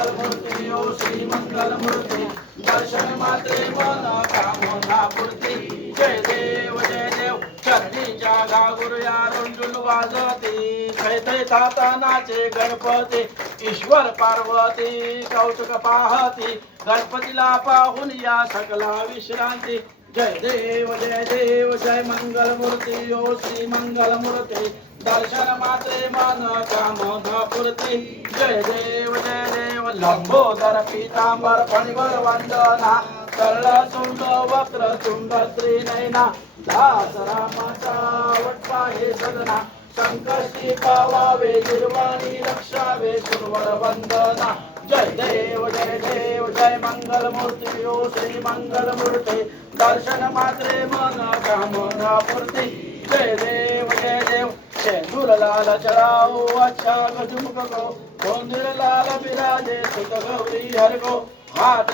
मंगल मूर्ती ओ श्री मंगल मूर्ती दर्शन मात्रे मन कामना पूर्ती जय देव चरणीच्या घागुरया रुंजुन वाजती थै थै थाता नाचे गणपती ईश्वर पार्वती कौतुक पाहती गणपतीला पाहून या सकला विश्रांती जय देव जय मंगल मूर्ती ओ श्री मंगल मूर्ती दर्शन मात्रे मन कामना पूर्ती जय देव लंबोदर पीतांबर फणीवर वंदना सरळ सुंड वक्र तुंड त्रिनयना दास रामाचा वटपा हे सदना संकष्टी पावावे निर्वाणी रक्षावे सुरवर वंदना जय देव जय मंगल मूर्ती ओ श्री मंगल मूर्ती दर्शन मात्रे मन कामना पूर्ती जय देव शेंदूर लाल चराओ अच्छा गजुमुख को गोंधळ लाल विराजे सुत गौरी हर को हाथ